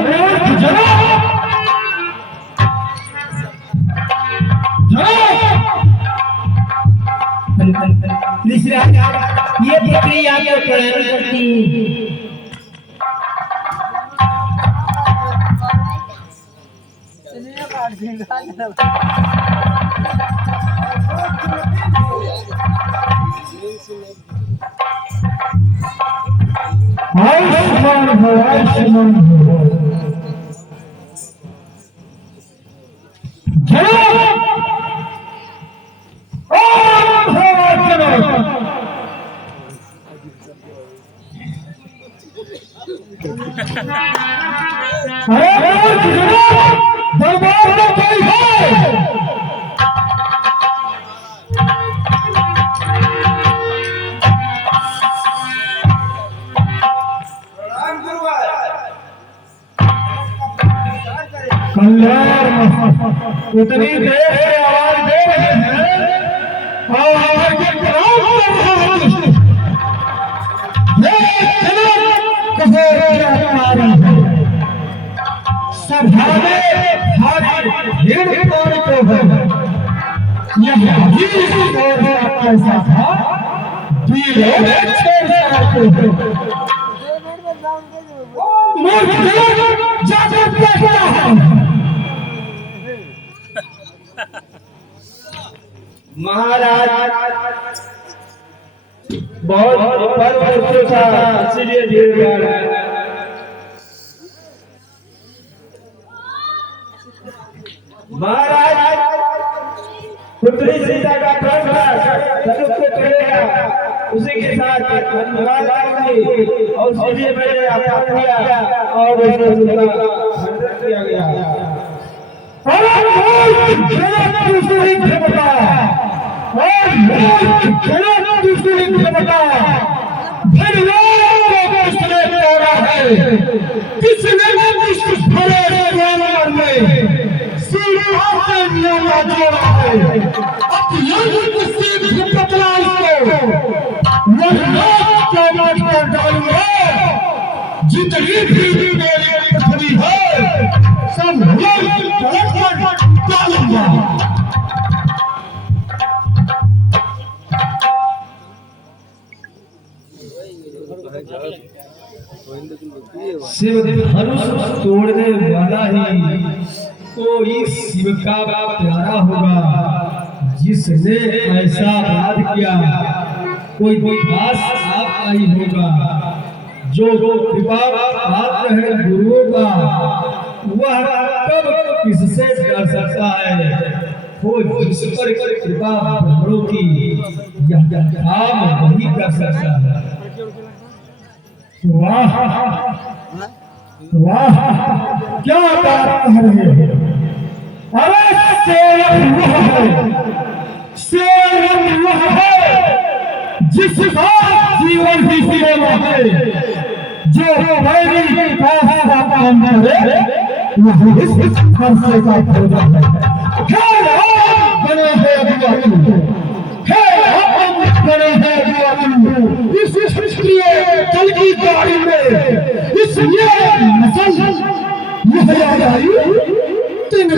मूर्ख जनाब, ये पुत्री आपको प्रणाम करती आयुष्मान हो, आयुष्मान हो। दरबार में कोई है? कल्याण इतनी देर से आवाज दे रहे हैं और आवाज के प्रणाम कर रहे हैं। सभा में भीड़ तोड़ को है। यह कैसा था? महाराज बहुत पर्व था, इसलिए भीड़ है। महाराज पुत्री सीता का धनुष को तोड़ेगा, उसी के साथ और सीधे मैंने आघात किया और उसका खंडन किया गया। जितनी भी मेरी पृथ्वी है सब डालूंगा। शिव धनुष तोड़ने वाला ही कोई शिव का प्यारा होगा, जिसने ऐसा अपराध किया। कोई खास आप आई होगा, जो कृपा पात्र है गुरुओं का, वह कब किससे डर सकता है? वो जिस पर कृपा ब्राह्मणों की यह काम नहीं कर सकता है। वाह वाह, क्या बात कह रहे हैं? अरे सेवक वह है, सेवक वह है जिसका जीवन ही सेवा है। जो मेरी पास का अंदर है वह इस खर्चे का भोजन है। बने हैं बने हैं इस सृष्टि कल की गाड़ी में, इसलिए नस्ल यह याद आई तीन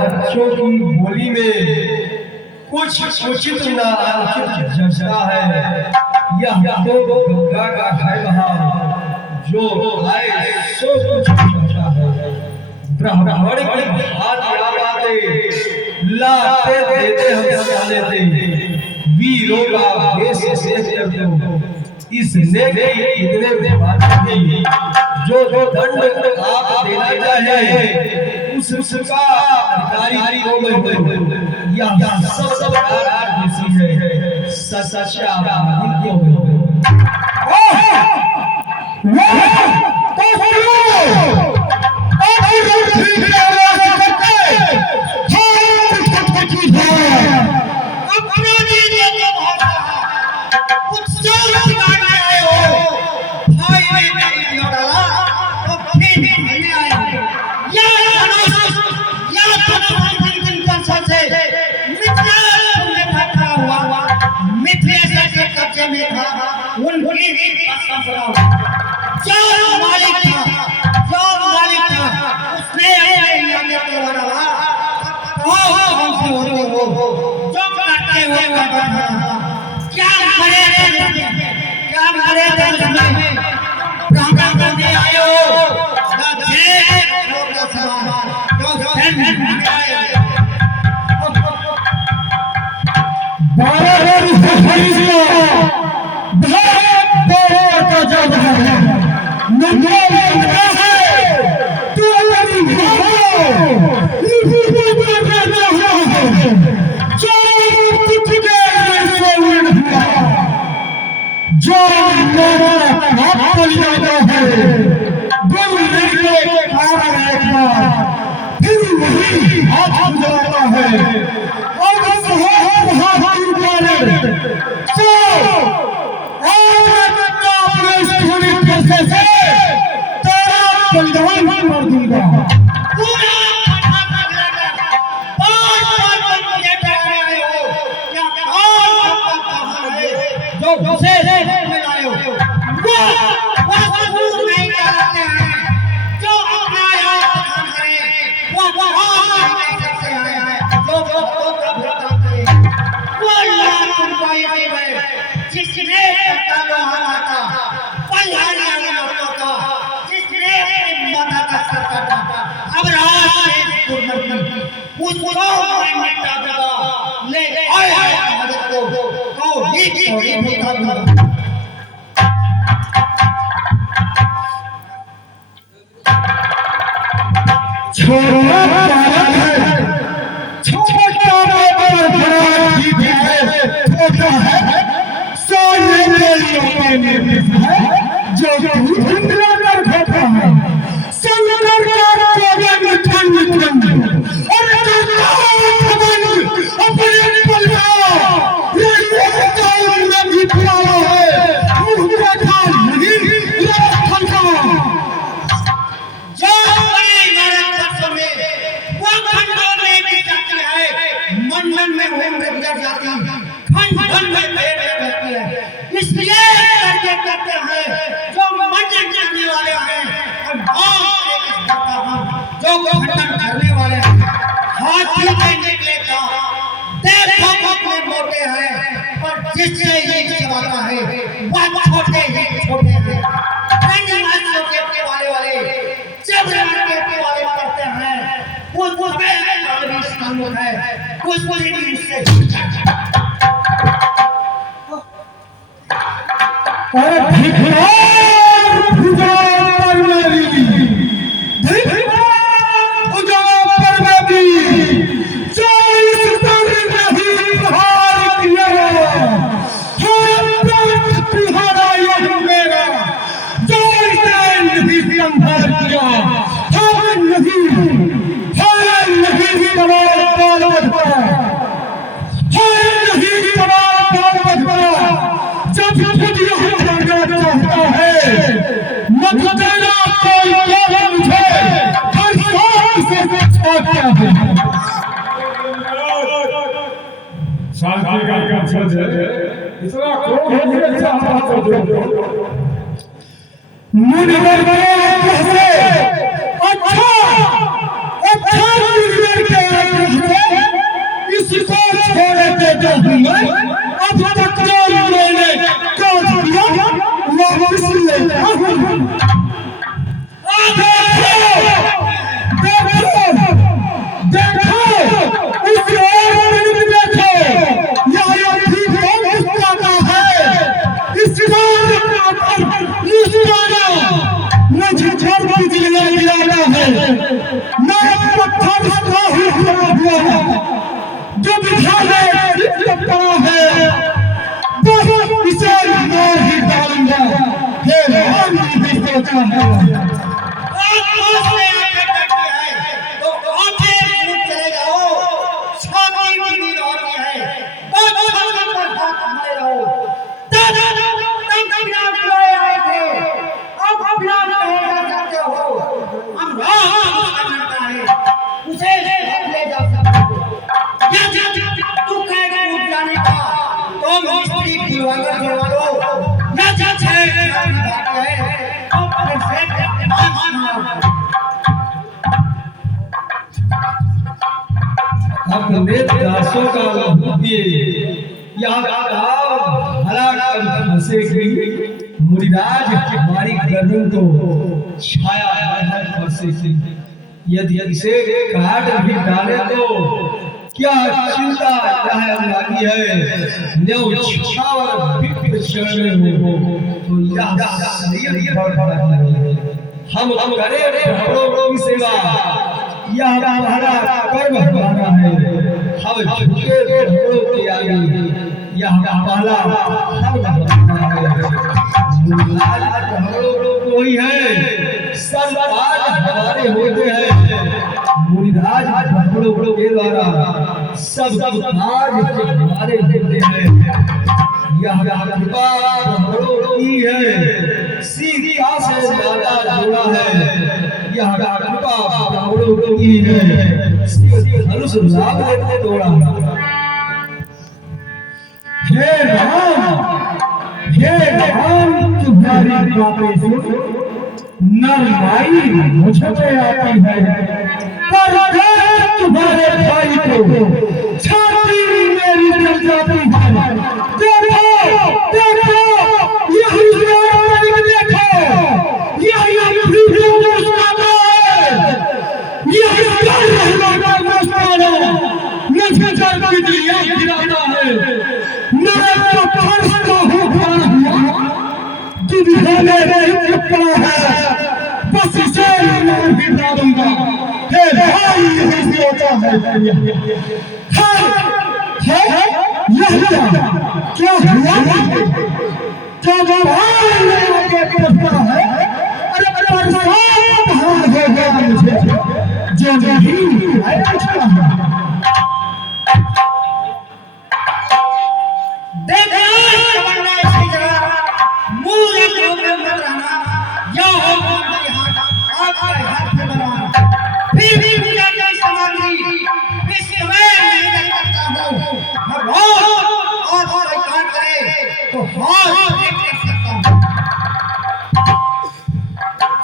बच्चों की बोली में कुछ उचित न अनुचित जचता है। यह तो गंगा का है बहाव, जो आए सो कुछ जचता है। ब्राह्मण की बात याद आते, लाते देते हम साले थे। वीरों का देश देश कर दो, इसने इतने बात नहीं। जो दंड आप देना चाहे उसका अधिकारी हो गए। यह सब आरार देसी है, सच्चा आबादी क्यों है? अपने दासों का अनुभूति यहाँ मुरिदाज हमारी गर्दन को छाया बरसेगी। यदि इसे काट भी डाले तो क्या चिंता चाहे लागी है न्यौ छावर बिक शरण हो तो यह शरीर भर हम करें प्रभु की सेवा यह हमारा कर्म हमारा है हम झुके प्रभु के आगे यह पहला हमारा है मुराद प्रभु कोई है सरदार हमारे होते हैं मुराद प्रभु के द्वारा सब काज हमारे होते हैं यह कृपा प्रभु की है सीधा से ज्यादा जोड़ा है यह कृपा प्रभु की है धनुष लाभ लेते तोड़ा हे राम तुम्हारी बातें सुन नरमाई मुझ पे आती है पर तुम्हारे भाई को छाती मेरी जल जाती है देखो देखो यह देखो यह वीडियो मुस्कान यह मुस्कान मुझे जल की दिया गिराता है मेरे को फर्श का हुआ तुझे मेरे पड़ा है बस इसे मैं गिरा दूंगा हे भाई यही सोचा है क्या हुआ जब भाई मेरे के पूछता है अरे परेशान हो गया मुझे जो नहीं अच्छा है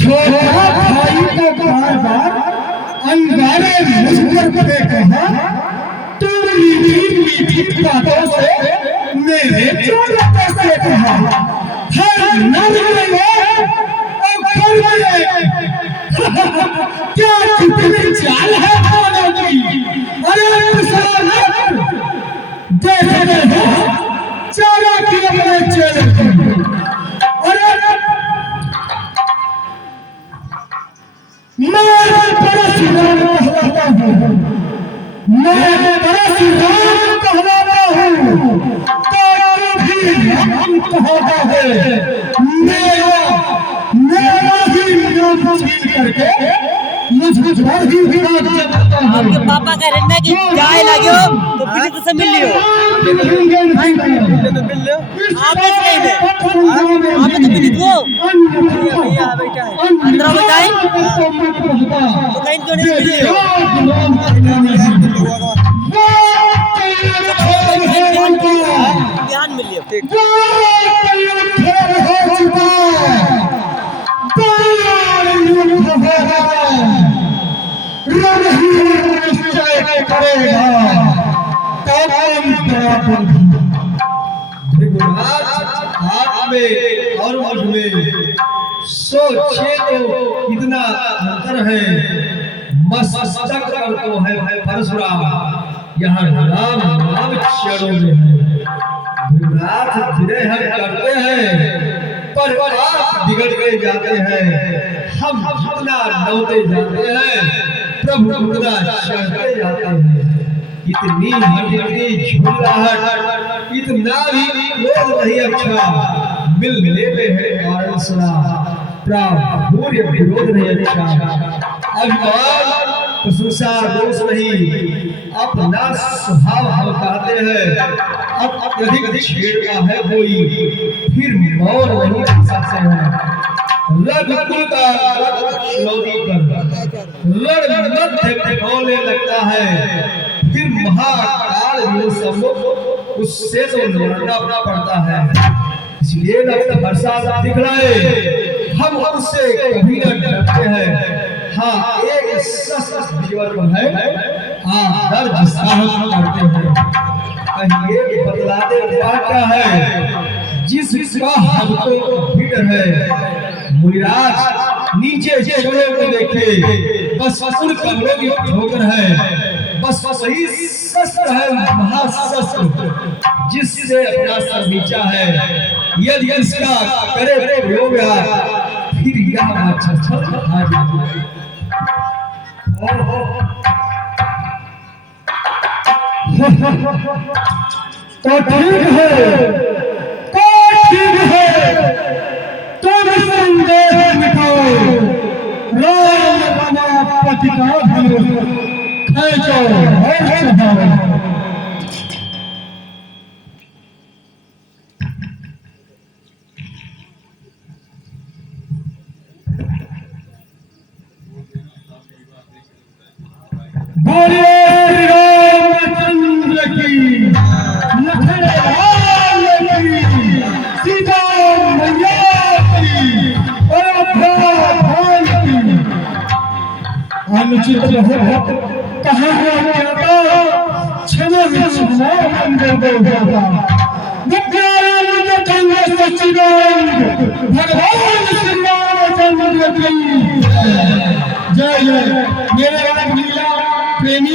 छोटा भाई को बार-बार अंगारे मुझपर पे कहा तुम मीठी बातों से मेरे चोट कैसे कहा हर नर में क्या कितनी चाल है खानों की अरे देखते हो चारा की अपने चेहरे अरे मैं परशुराम कहलाता हूँ मैं परशुराम कहलाता हूँ तो भी हम कहता है मेरा ही नाम छीन करके मुझे घर ही गिरा दिया जाता है आपके पापा कह रहे हैं कि जाए लागो तो पीछे से मिल लियो आप इस कहीं में आप तो मिली दो भैया बेटा है अंदर में जाए तो कहीं क्यों नहीं मिल लियो ध्यान मिल लियो ठीक करेगा हाथ में और मुझ में सोचे तो कितना अंतर है मस्तक पर तो है परशुराम यहाँ राम नाम चरणों में है नाथ धीरे हम करते हैं पर आप बिगड़ के जाते हैं हम जितना नौते जाते हैं प्रभु खुदा चढ़ते जाते हैं इतनी हटती झूलाहट इतना भी क्रोध नहीं अच्छा मिलने में है कारण सुना प्रापूर्य विरोध नहीं अच्छा अभिमान प्रशंसा दोष नहीं अपना स्वभाव हम कहते हैं अब अत्यधिक छेड़ता है कोई फिर मौन नहीं रख सकते हैं रघुकुल का चुनौती पर लड़ मध्य होने लगता है फिर महाकाल में सम्मुख उससे तो लड़ना पड़ता है इसलिए न बरसात दिखलाए हम उससे कभी न डरते हैं हाँ एक सशस्त्र जीवन है दर्द साहस करते हैं कहीं एक बतलाते क्या है जिसका हमको फिक्र है मुनिराज नीचे चढ़े को देखे बस उन कमरों की ठोकर है बस वही शस्त्र है, महाशस्त्र, जिससे अपना सर नीचा है। यदि इसका करे प्रयोग फिर यह छछल खा जाए। तो ठीक है, तो ठीक है, तुम संदेह मिटाओ, राम बना पति का धनुष, खींचो और चढ़ाओ। बोलिए श्री रामचंद्र की, लखन लाल की, सीता मैया की, अयोध्या भाई की। अनुचित हो कहाँ क्षमा भगवान श्री रामचंद्र की जय। जय। मेरे लीला प्रेमी